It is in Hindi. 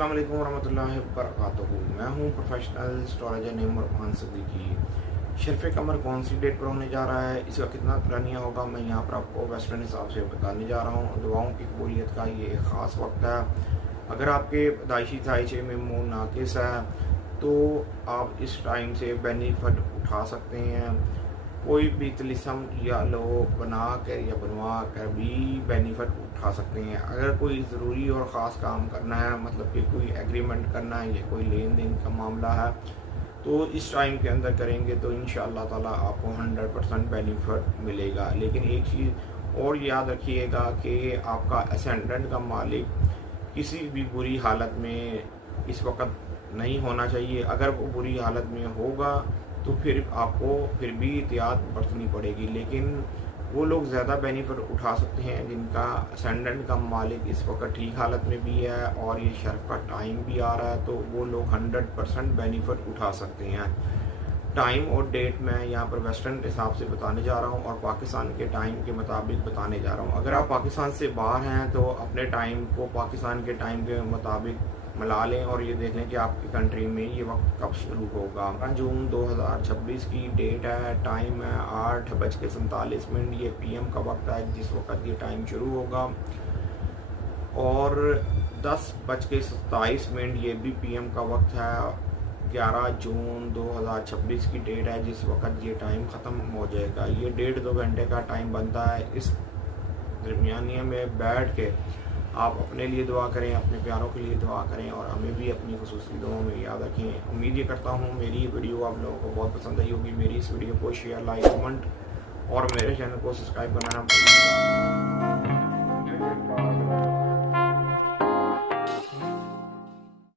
अस्सलाम वालेकुम वरहमतुल्लाहि वबरकातुहू। मैं हूँ प्रोफेशनल एस्ट्रोलॉजर नेम उरफान सिद्दीकी। शर्फ़ कमर कौन सी डेट पर होने जा रहा है, इसका कितना तरानिया होगा, मैं यहाँ पर आपको वेस्टर्न हिसाब से बताने जा रहा हूँ। दुआओं की कबूलियत का ये एक ख़ास वक्त है। अगर आपके पैदाइशी तारीख़ में मून नाकिस है तो आप इस टाइम से बेनिफिट उठा सकते हैं। कोई भी तिलिस्म या लो बना कर या बनवा कर भी बेनिफिट उठा सकते हैं। अगर कोई ज़रूरी और ख़ास काम करना है, मतलब कि कोई एग्रीमेंट करना है या कोई लेन देन का मामला है, तो इस टाइम के अंदर करेंगे तो इंशाअल्लाह ताला आपको 100% बेनिफिट मिलेगा। लेकिन एक चीज़ और याद रखिएगा कि आपका असेंडेंट का मालिक किसी भी बुरी हालत में इस वक्त नहीं होना चाहिए। अगर वो बुरी हालत में होगा तो फिर आपको फिर भी एहतियात बरतनी पड़ेगी। लेकिन वो लोग ज़्यादा बेनिफिट उठा सकते हैं जिनका असेंडेंट का मालिक इस वक्त ठीक हालत में भी है और ये शर्फ का टाइम भी आ रहा है, तो वो लोग 100% बेनिफिट उठा सकते हैं। टाइम और डेट मैं यहाँ पर वेस्टर्न हिसाब से बताने जा रहा हूँ और पाकिस्तान के टाइम के मुताबिक बताने जा रहा हूँ। अगर आप पाकिस्तान से बाहर हैं तो अपने टाइम को पाकिस्तान के टाइम के मुताबिक मिला लें और ये देख लें कि आपकी कंट्री में ये वक्त कब शुरू होगा। 15 जून 2026 की डेट है, टाइम है 8:47 ये PM का वक्त है जिस वक्त ये टाइम शुरू होगा, और 10:27 ये भी PM का वक्त है। 11 जून 2026 की डेट है जिस वक्त ये टाइम ख़त्म हो जाएगा। ये 1.5-2 घंटे का टाइम बनता है। इस दरमियानिया में बैठ के आप अपने लिए दुआ करें, अपने प्यारों के लिए दुआ करें और हमें भी अपनी खुसूसी दुआओं में याद रखें। उम्मीद ये करता हूँ मेरी वीडियो आप लोगों को बहुत पसंद आई होगी। मेरी इस वीडियो को शेयर, लाइक, कमेंट और मेरे चैनल को सब्सक्राइब करना ना भूलिएगा।